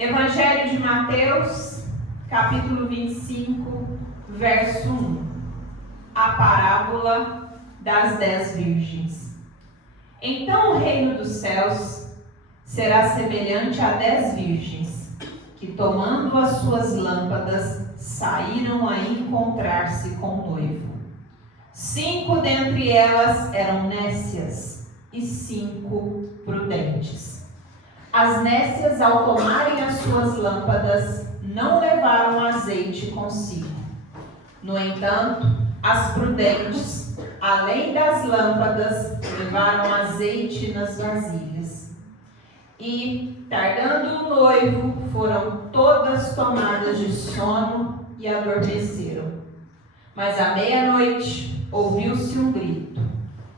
Evangelho de Mateus, capítulo 25, verso 1. A parábola das 10 virgens. Então o reino dos céus será semelhante a 10 virgens, que tomando as suas lâmpadas, saíram a encontrar-se com o noivo. 5 dentre elas eram nécias e 5 prudentes. As nécias, ao tomarem as suas lâmpadas, não levaram azeite consigo. No entanto, as prudentes, além das lâmpadas, levaram azeite nas vasilhas. E, tardando o noivo, foram todas tomadas de sono e adormeceram. Mas à meia-noite ouviu-se um grito: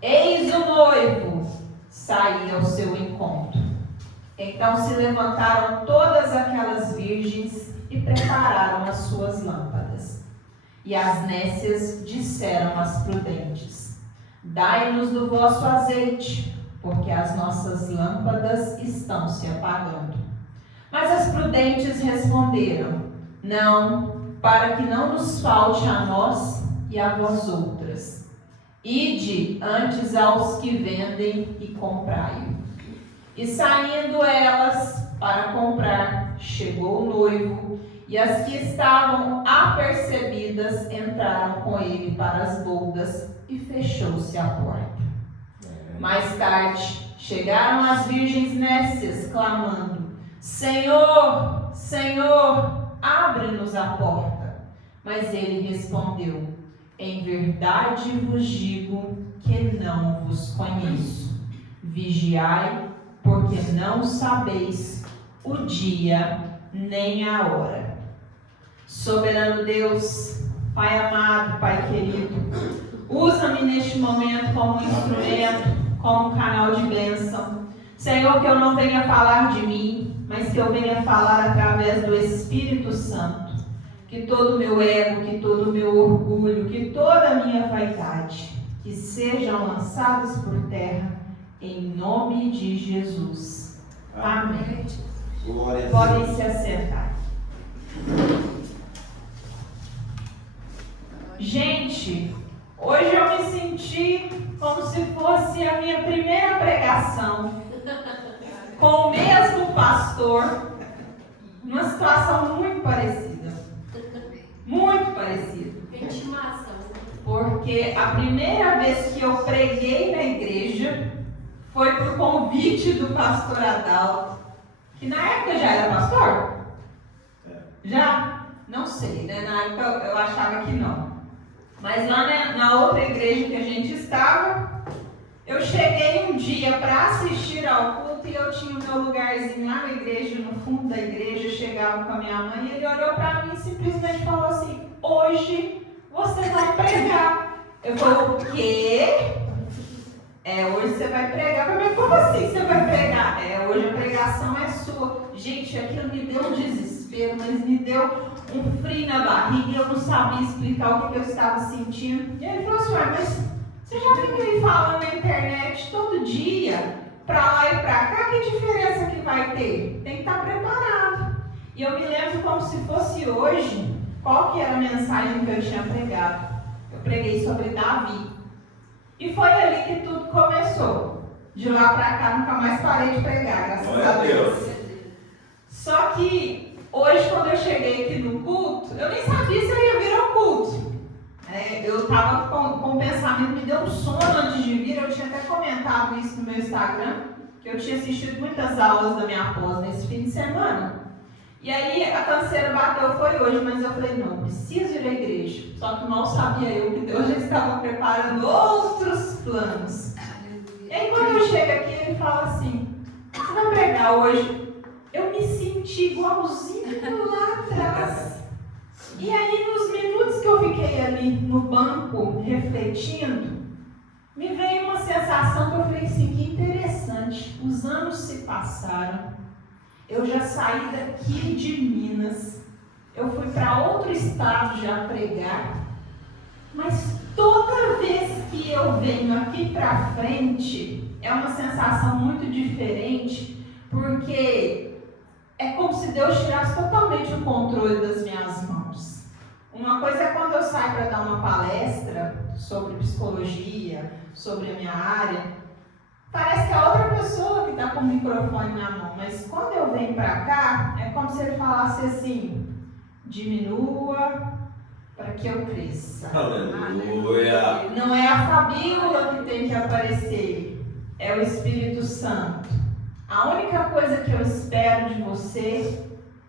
Eis o noivo! Saía ao seu encontro. Então se levantaram todas aquelas virgens e prepararam as suas lâmpadas. E as nécias disseram às prudentes: Dai-nos do vosso azeite, porque as nossas lâmpadas estão se apagando. Mas as prudentes responderam: Não, para que não nos falte a nós e a vós outras. Ide antes aos que vendem e comprai-o. E saindo elas para comprar, chegou o noivo, e as que estavam apercebidas entraram com ele para as bodas, e fechou-se a porta. Mais tarde, chegaram as virgens nécias, clamando: Senhor, Senhor, abre-nos a porta. Mas ele respondeu: Em verdade vos digo que não vos conheço. Vigiai, porque não sabeis o dia nem a hora. Soberano Deus, Pai amado, Pai querido, usa-me neste momento como instrumento, como canal de bênção. Senhor, que eu não venha falar de mim, mas que eu venha falar através do Espírito Santo. Que todo o meu ego, que todo o meu orgulho, que toda a minha vaidade, que sejam lançados por terra, em nome de Jesus. Amém. Podem se assentar. Gente, hoje eu me senti como se fosse a minha primeira pregação com o mesmo pastor, numa situação muito parecida. Muito parecida. Porque a primeira vez que eu preguei na igreja foi por convite do pastor Adalto, que na época já era pastor? Já? Não sei, né? Na época eu achava que não. Mas lá na outra igreja que a gente estava, eu cheguei um dia para assistir ao culto e eu tinha o meu lugarzinho lá na igreja, no fundo da igreja, chegava com a minha mãe e ele olhou para mim e simplesmente falou assim: Hoje você vai pregar. Eu falei: O quê? Hoje você vai pregar. Eu falei: Como assim você vai pregar? Hoje a pregação é sua. Gente, aquilo me deu um desespero, mas me deu um frio na barriga e eu não sabia explicar o que eu estava sentindo. E ele falou assim: Mas você já fica aí falando na internet todo dia, pra lá e pra cá, que diferença que vai ter? Tem que estar preparado. E eu me lembro como se fosse hoje, qual que era a mensagem que eu tinha pregado. Eu preguei sobre Davi. E foi ali que tudo começou. De lá pra cá, nunca mais parei de pregar, graças a Deus. Só que hoje, quando eu cheguei aqui no culto, eu nem sabia se eu ia vir ao culto. Eu estava com o pensamento, me deu um sono antes de vir. Eu tinha até comentado isso no meu Instagram, que eu tinha assistido muitas aulas da minha pós nesse fim de semana. E aí a canseira bateu, foi hoje, mas eu falei: Não, preciso ir à igreja. Só que mal sabia eu que Deus já estava preparando outros planos. E aí quando eu chego aqui, ele fala assim: Você vai pregar hoje? Eu me senti igualzinho lá atrás. E aí nos minutos que eu fiquei ali no banco refletindo, me veio uma sensação que eu falei assim: Que interessante, os anos se passaram. Eu já saí daqui de Minas, eu fui para outro estado já pregar, mas toda vez que eu venho aqui para frente, é uma sensação muito diferente, porque é como se Deus tirasse totalmente o controle das minhas mãos. Uma coisa é quando eu saio para dar uma palestra sobre psicologia, sobre a minha área, parece que é outra pessoa que está com o microfone na mão, mas quando eu venho para cá, é como se ele falasse assim: diminua para que eu cresça. Aleluia! Não é a Fabíola que tem que aparecer, é o Espírito Santo. A única coisa que eu espero de você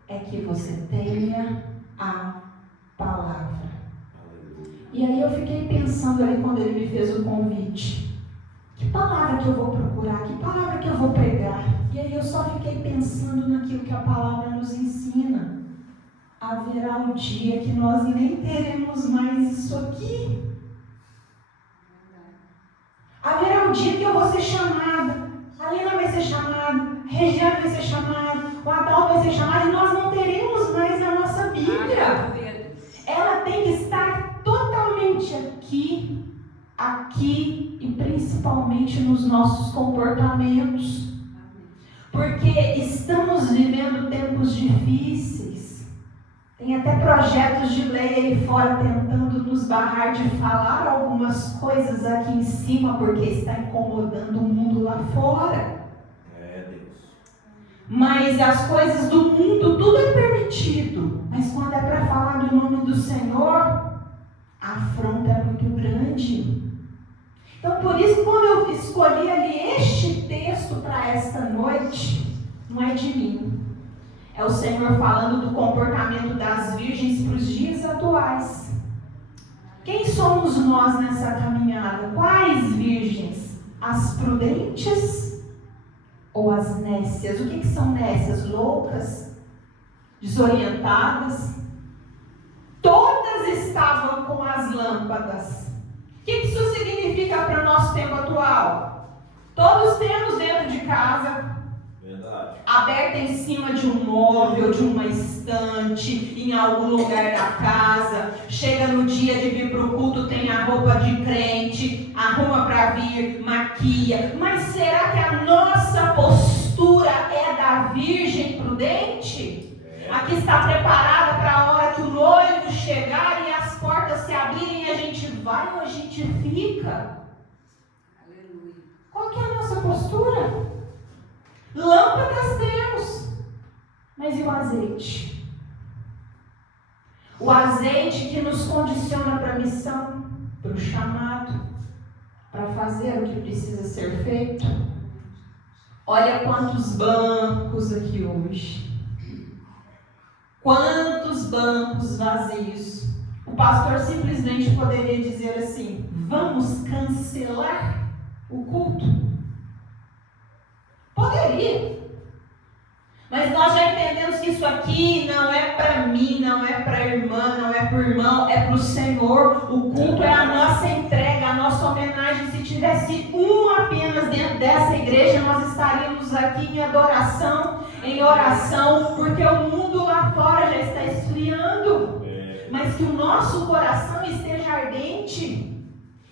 é que você tenha a palavra. E aí eu fiquei pensando ali quando ele me fez o convite. Que palavra que eu vou procurar? Que palavra que eu vou pregar? E aí eu só fiquei pensando naquilo que a palavra nos ensina. Haverá um dia que nós nem teremos mais isso aqui. Haverá um dia que eu vou ser chamada, a Lena vai ser chamada, a Regiane vai ser chamada, o Adalto vai ser chamado, e nós não teremos mais a nossa Bíblia. Ela tem que estar totalmente aqui e principalmente nos nossos comportamentos. Porque estamos vivendo tempos difíceis. Tem até projetos de lei aí fora tentando nos barrar de falar algumas coisas aqui em cima, porque está incomodando o mundo lá fora. Deus. Mas as coisas do mundo, tudo é permitido. Mas quando é para falar do nome do Senhor, a afronta é muito grande. Então, por isso, quando eu escolhi ali este texto para esta noite, não é de mim. É o Senhor falando do comportamento das virgens para os dias atuais. Quem somos nós nessa caminhada? Quais virgens? As prudentes ou as nécias? O que são nécias? Loucas? Desorientadas? Todas estavam com as lâmpadas. O que isso significa para o nosso tempo atual? Todos temos dentro de casa, aberta em cima de um móvel, de uma estante, em algum lugar da casa. Chega no dia de vir para o culto, tem a roupa de crente, arruma para vir, maquia. Mas será que a nossa postura é da virgem prudente? Aqui está preparada para a hora que o noivo chegar e as portas se abrirem e a gente vai ou a gente fica? Aleluia. Qual que é a nossa postura? Lâmpadas temos, mas e o azeite? O azeite que nos condiciona para a missão, para o chamado, para fazer o que precisa ser feito. Olha quantos bancos aqui hoje. Quantos bancos vazios. O pastor simplesmente poderia dizer assim: vamos cancelar o culto. Poderia. Mas nós já entendemos que isso aqui não é para mim, não é para a irmã, não é para o irmão, é para o Senhor. O culto é a nossa entrega, a nossa homenagem. Se tivesse um apenas dentro dessa igreja, nós estaríamos aqui em adoração, em oração, porque o mundo lá fora já está esfriando. Mas que o nosso coração esteja ardente.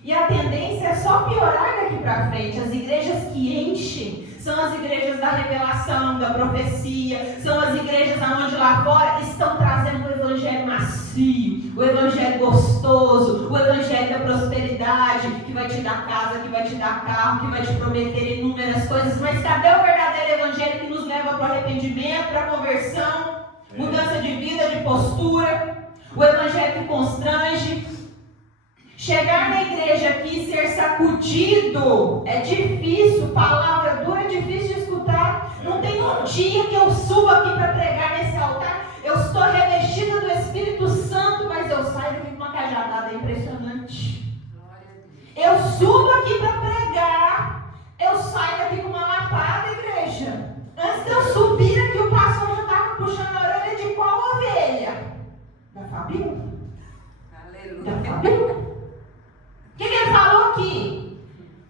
E a tendência é só piorar daqui para frente. As igrejas que enchem são as igrejas da revelação, da profecia, são as igrejas onde lá fora estão trazendo o evangelho macio, o evangelho gostoso, o evangelho da prosperidade, que vai te dar casa, que vai te dar carro, que vai te prometer inúmeras coisas. Mas cadê o verdadeiro evangelho que nos leva para o arrependimento, para a conversão, mudança de vida, de postura, o evangelho que constrange? Chegar na igreja aqui e ser sacudido é difícil, palavra dura é difícil de escutar. Não tem um dia que eu subo aqui para pregar nesse altar, eu estou revestida do Espírito Santo, mas eu saio daqui com uma cajadada impressionante. Eu subo aqui para pregar, eu saio daqui com uma lapada, igreja. Antes de eu subir aqui, o pastor já estava puxando a orelha de qual ovelha? Da Fabíola? Aleluia. Da Fabíola? O que ele falou aqui?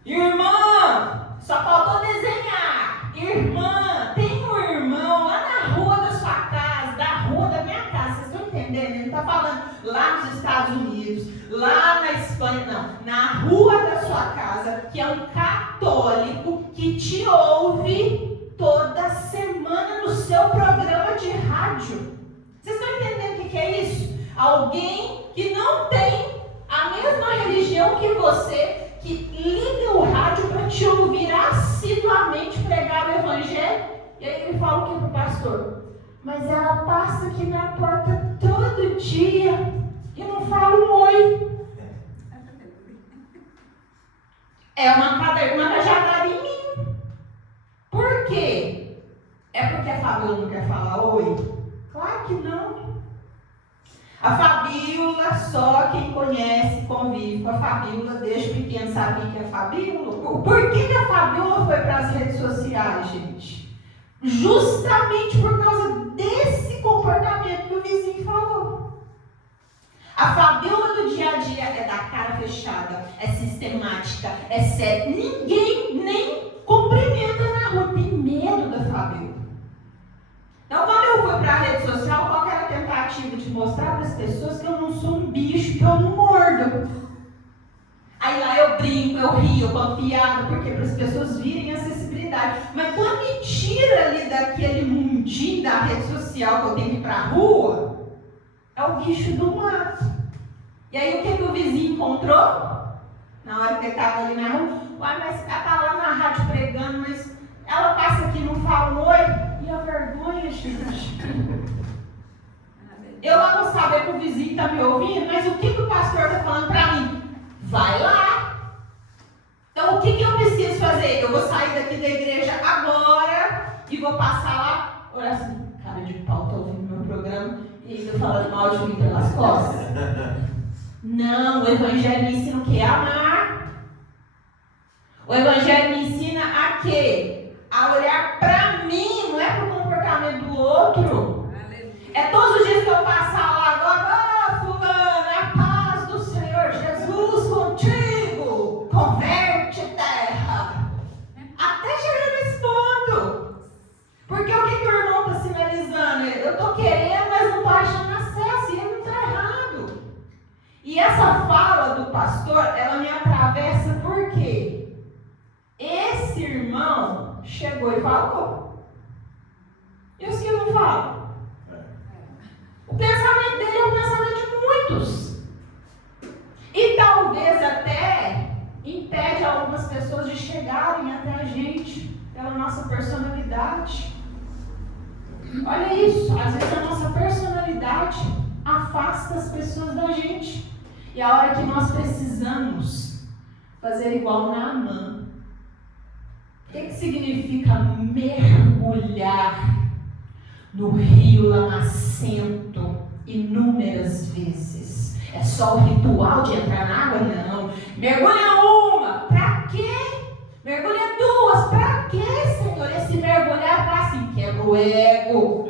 Irmã, só faltou desenhar. Irmã, tem um irmão lá na rua da sua casa, da rua da minha casa. Vocês estão entendendo? Ele não está falando lá nos Estados Unidos, lá na Espanha, não. Na rua da sua casa, que é um católico que te ouve toda semana no seu programa alguém que não tem a mesma religião que você, que liga o rádio para te ouvir assiduamente pregar o evangelho. E aí ele fala o que para o pastor? Mas ela passa aqui na porta todo dia e não fala um oi. É uma cajadada em mim. Por quê? É porque a Fabíola não quer falar oi? Claro que não. A Fabíola, só quem conhece, convive com a Fabíola desde pequeno sabe quem é a Fabíola. Por que a Fabíola foi para as redes sociais, gente? Justamente por causa desse comportamento que o vizinho falou. A Fabíola do dia a dia é da cara fechada, é sistemática, é séria. Ninguém nem cumprimenta na rua, tem medo da Fabíola. Então, quando eu fui para a rede social, qual era a tentativa de mostrar para as pessoas que eu não sou um bicho, que eu não mordo? Aí lá eu brinco, eu rio, eu conto piada, porque para as pessoas virem acessibilidade. Mas quando me tira ali daquele mundinho da rede social que eu tenho que ir para a rua, é o bicho do mato. E aí o que o vizinho encontrou? Na hora que ele estava ali na rua, uai, mas ela está lá na rádio pregando, mas ela passa aqui e não fala um oi. E a vergonha, gente. Eu lá vou saber que o vizinho está me ouvindo, mas o que o pastor está falando para mim? Vai lá. Então o que eu preciso fazer? Eu vou sair daqui da igreja agora e vou passar lá. Olha assim, cara de pau, estou ouvindo meu programa e ainda falando mal de mim pelas costas. Não, o evangelho me ensina o quê? A amar. O evangelho me ensina a quê? A olhar para mim, não é para o comportamento do outro. É todos os dias que eu passar lá agora, fulano, a paz do Senhor Jesus contigo, converte terra. Até chegar nesse ponto. Porque o que o irmão está sinalizando? Eu estou querendo, mas não estou achando acesso, e ele não está errado. E essa fala do pastor, ela me atravessa por quê? Esse irmão chegou e falou. E os que não falam? O pensamento dele é o pensamento de muitos. E talvez até impede algumas pessoas de chegarem até a gente pela nossa personalidade. Olha isso, às vezes a nossa personalidade afasta as pessoas da gente. E a hora que nós precisamos fazer igual Naamã. O que significa mergulhar no rio lamacento inúmeras vezes? É só o ritual de entrar na água? Não. Mergulha uma, pra quê? Mergulha duas, pra quê, Senhor? Esse mergulhar tá assim, quebra o ego,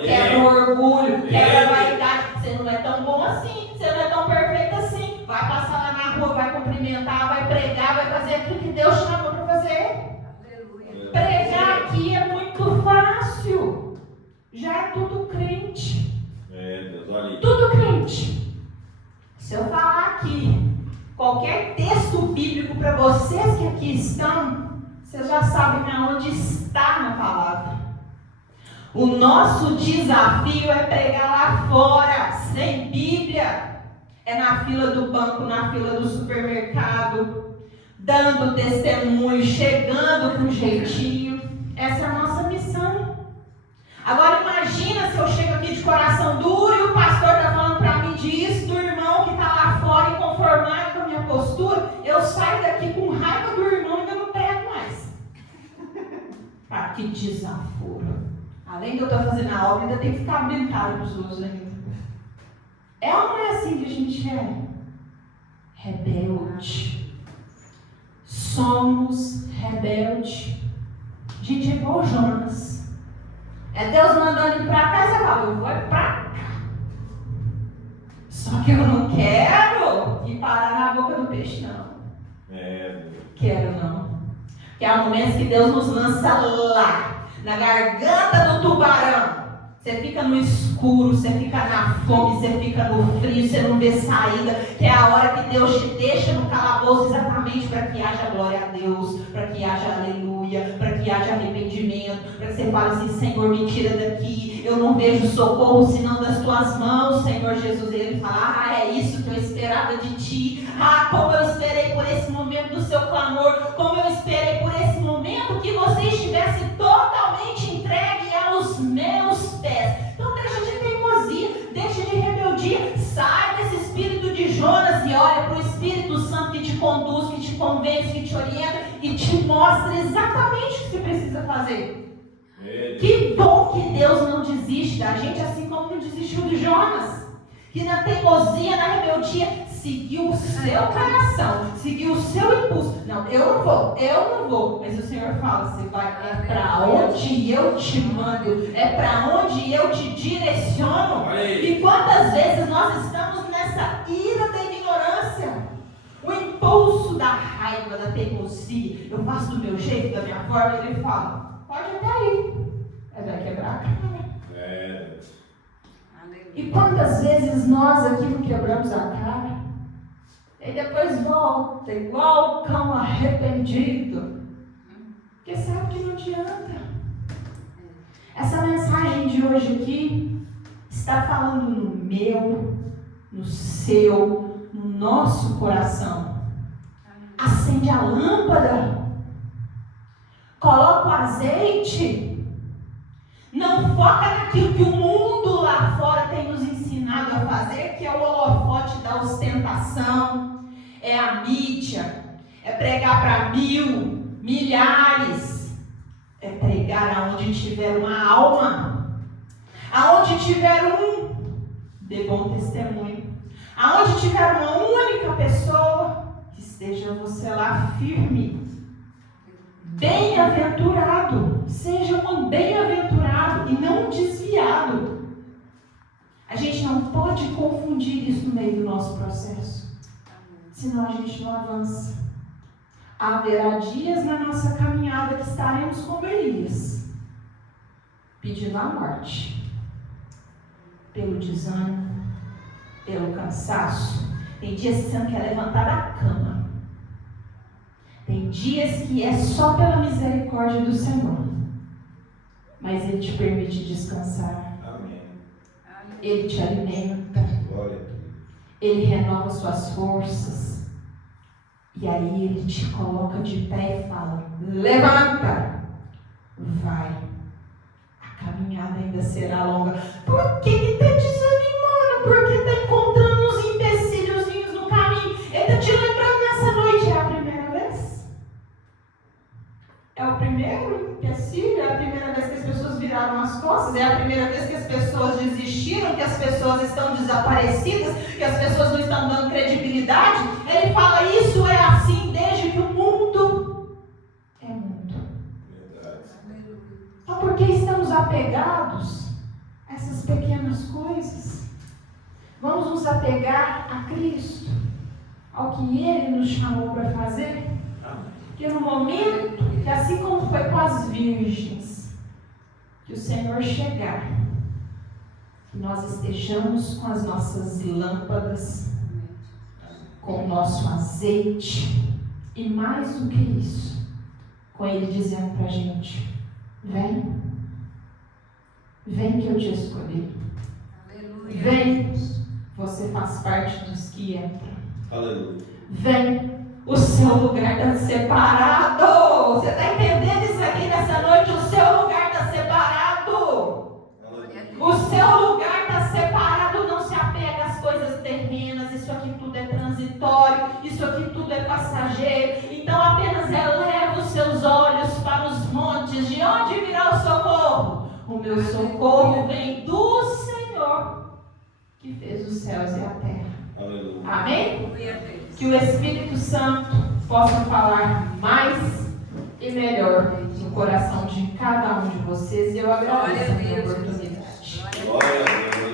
quebra o orgulho, quebra a vaidade. Você não é tão bom assim, você não é tão perfeito assim. Vai passar lá na rua, vai cumprimentar, vai pregar, vai fazer aquilo que Deus chamou para fazer. Pregar aqui é muito fácil. Já é tudo crente. Tudo crente. Se eu falar aqui qualquer texto bíblico para vocês que aqui estão, vocês já sabem aonde está na palavra. O nosso desafio é pregar lá fora, sem Bíblia. É na fila do banco, na fila do supermercado, dando testemunho, chegando com jeitinho. Essa é a nossa missão. Agora imagina se eu chego aqui de coração duro e o pastor está falando para mim disso, do irmão que está lá fora inconformado com a minha postura. Eu saio daqui com raiva do irmão e ainda não prego mais. Ah, que desaforo. Além de eu estar fazendo a obra, ainda tem que ficar abrindo cara para os outros ainda. É ou não é assim que a gente é? Rebelde. Somos rebeldes. A gente é igual Jonas. É Deus mandando ir para cá, você fala, eu vou é para cá. Só que eu não quero ir parar na boca do peixe, não. Quero não. Porque há momentos que Deus nos lança lá, na garganta do tubarão. Você fica no escuro, você fica na fome, você fica no frio, você não vê saída, que é a hora que Deus te deixa no calabouço exatamente para que haja glória a Deus, para que haja aleluia, para que haja arrependimento, para que você fale assim, Senhor, me tira daqui, eu não vejo socorro senão das tuas mãos, Senhor Jesus. E Ele fala, é isso que eu esperava de ti, como eu esperei por esse momento do seu clamor, como eu esperei por esse momento que você estivesse totalmente entregue aos meus pés. Então deixa de teimosia, deixa de rebeldia, sai desse espírito de Jonas e olha para o Espírito Santo que te conduz, que te convence, que te orienta e te mostra exatamente o que você precisa fazer. Que bom que Deus não desiste da gente, assim como não desistiu de Jonas, que na teimosia, na rebeldia, seguiu o seu coração, seguiu o seu impulso. Não, eu não vou. Mas o Senhor fala, você vai, é para onde eu te mando, é para onde eu te direciono. E quantas vezes nós estamos nessa ira da ignorância, o impulso da raiva, da teimosia, eu faço do meu jeito, da minha forma, e Ele fala, pode até ir, mas vai quebrar a cara. E quantas vezes nós aqui não quebramos a cara? E depois volta, igual o cão arrependido. Porque sabe que não adianta. Essa mensagem de hoje aqui está falando no meu, no seu, no nosso coração. Acende a lâmpada. Coloca o azeite. Não foca naquilo que o mundo lá fora tem nos ensinado a fazer, que é o holofote da ostentação, é a mídia, é pregar para 1000, milhares, é pregar aonde tiver uma alma, aonde tiver dê bom testemunho, aonde tiver uma única pessoa, que esteja você lá firme. Bem-aventurado, seja um bem-aventurado e não um desviado. A gente não pode confundir isso no meio do nosso processo, senão a gente não avança. Haverá dias na nossa caminhada que estaremos como Elias, pedindo a morte, pelo desânimo, pelo cansaço. Tem dias que você não quer levantar da cama. Tem dias que é só pela misericórdia do Senhor, mas Ele te permite descansar. Amém. Ele te alimenta. Glória. Ele renova suas forças. E aí Ele te coloca de pé e fala, levanta, vai. A caminhada ainda será longa. Por que está desanimando? Por que está encontrando uns empecilhozinhos no caminho? Ele está te lembrando nessa noite, é a primeira vez? É o primeiro empecilho? É a primeira vez que as pessoas viraram as costas? É a primeira vez que as pessoas desistiram? Que as pessoas estão desaparecidas? Que as pessoas não estão dando credibilidade? Ele fala, isso é assim desde que o mundo é mundo. Verdade. Só porque estamos apegados a essas pequenas coisas. Vamos nos apegar a Cristo, ao que Ele nos chamou para fazer. Porque no momento que, assim como foi com as virgens, que o Senhor chegar, que nós estejamos com as nossas lâmpadas, com o nosso azeite, e mais do que isso, com Ele dizendo para a gente, vem que eu te escolhi, vem, você faz parte dos que entram, Aleluia. vem, o seu lugar está separado. Você está entendendo isso aqui nessa noite? O seu lugar está separado. O seu lugar está separado. Não se apega às coisas terrenas. Isso aqui tudo é transitório. Isso aqui tudo é passageiro. Então apenas eleva os seus olhos para os montes. De onde virá o socorro? O meu socorro vem do Senhor, que fez os céus e a terra. Aleluia. Amém? Que o Espírito Santo possa falar mais e melhor no coração de cada um de vocês. E eu agradeço a oportunidade. Glória a Deus.